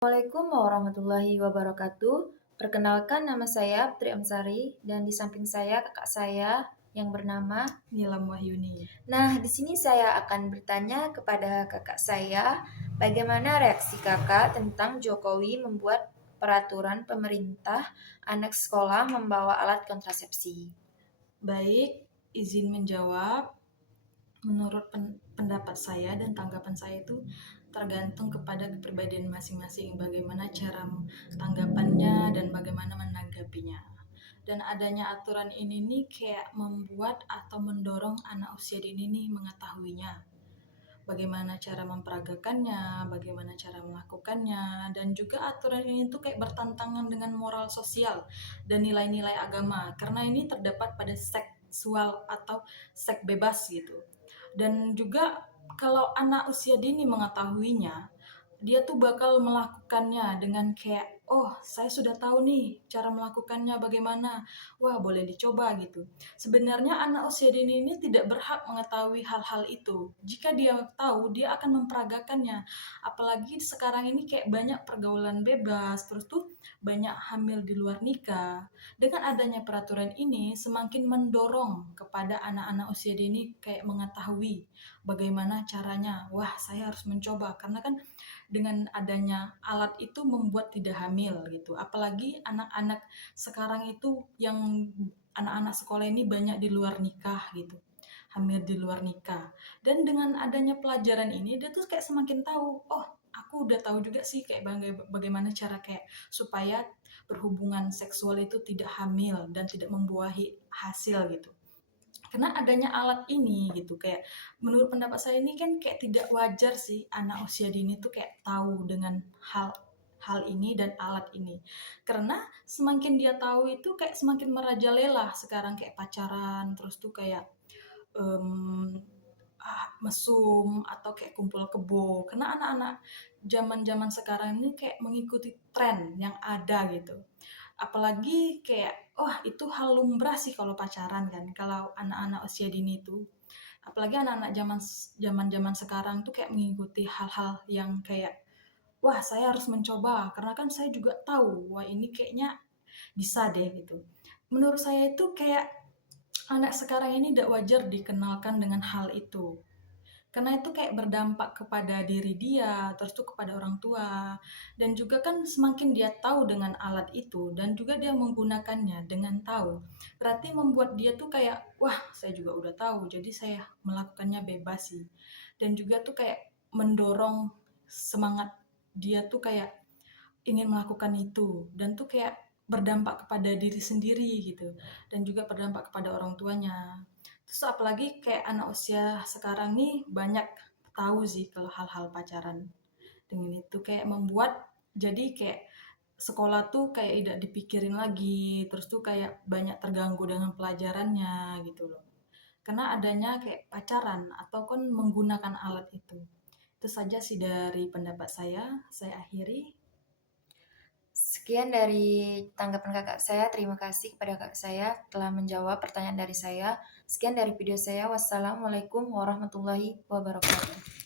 Assalamualaikum warahmatullahi wabarakatuh. Perkenalkan, nama saya Putri Amsari dan di samping saya kakak saya yang bernama Nilam Wahyuni. Nah, di sini saya akan bertanya kepada kakak saya, bagaimana reaksi kakak tentang Jokowi membuat peraturan pemerintah anak sekolah membawa alat kontrasepsi? Baik, izin menjawab. Menurut pendapat saya dan tanggapan saya itu tergantung kepada kepribadian masing-masing, bagaimana cara tanggapannya dan bagaimana menanggapinya. Dan adanya aturan ini nih kayak membuat atau mendorong anak usia dini nih mengetahuinya. Bagaimana cara memperagakannya, bagaimana cara melakukannya, dan juga aturan ini tuh kayak bertentangan dengan moral sosial dan nilai-nilai agama, karena ini terdapat pada seksual atau seks bebas gitu. Dan juga kalau anak usia dini mengetahuinya, dia tuh bakal melakukannya dengan kayak, oh saya sudah tahu nih cara melakukannya bagaimana, wah boleh dicoba gitu. Sebenarnya anak usia dini ini tidak berhak mengetahui hal-hal itu. Jika dia tahu, dia akan memperagakannya. Apalagi sekarang ini kayak banyak pergaulan bebas, terus tuh banyak hamil di luar nikah. Dengan adanya peraturan ini semakin mendorong kepada anak-anak usia dini kayak mengetahui bagaimana caranya. Wah, saya harus mencoba karena kan dengan adanya alat itu membuat tidak hamil gitu. Apalagi anak-anak sekarang itu yang anak-anak sekolah ini banyak di luar nikah gitu. Hamil di luar nikah. Dan dengan adanya pelajaran ini dia tuh kayak semakin tahu, oh aku udah tahu juga sih kayak bagaimana cara kayak supaya berhubungan seksual itu tidak hamil dan tidak membuahi hasil gitu. Karena adanya alat ini gitu kayak menurut pendapat saya ini kan kayak tidak wajar sih anak usia dini tuh kayak tahu dengan hal hal ini dan alat ini, karena semakin dia tahu itu kayak semakin merajalela sekarang kayak pacaran terus tuh kayak mesum atau kayak kumpul kebo, karena anak-anak zaman-zaman sekarang ini kayak mengikuti tren yang ada gitu. Apalagi kayak itu hal lumrah sih kalau pacaran kan kalau anak-anak usia dini itu, apalagi anak-anak zaman sekarang tuh kayak mengikuti hal-hal yang kayak wah saya harus mencoba karena kan saya juga tahu wah ini kayaknya bisa deh gitu. Menurut saya itu kayak anak sekarang ini tidak wajar dikenalkan dengan hal itu, karena itu kayak berdampak kepada diri dia, terus tuh kepada orang tua. Dan juga kan semakin dia tahu dengan alat itu, dan juga dia menggunakannya dengan tahu, berarti membuat dia tuh kayak, wah saya juga udah tahu, jadi saya melakukannya bebas sih. Dan juga tuh kayak mendorong semangat dia tuh kayak ingin melakukan itu, dan tuh kayak berdampak kepada diri sendiri gitu, dan juga berdampak kepada orang tuanya. Terus apalagi kayak anak usia sekarang nih banyak tahu sih kalau hal-hal pacaran. Dengan itu kayak membuat jadi kayak sekolah tuh kayak tidak dipikirin lagi, terus tuh kayak banyak terganggu dengan pelajarannya gitu loh. Karena adanya kayak pacaran atau kan menggunakan alat itu. Itu saja sih dari pendapat saya akhiri. Sekian dari tanggapan kakak saya. Terima kasih kepada kakak saya telah menjawab pertanyaan dari saya. Sekian dari video saya. Wassalamualaikum warahmatullahi wabarakatuh.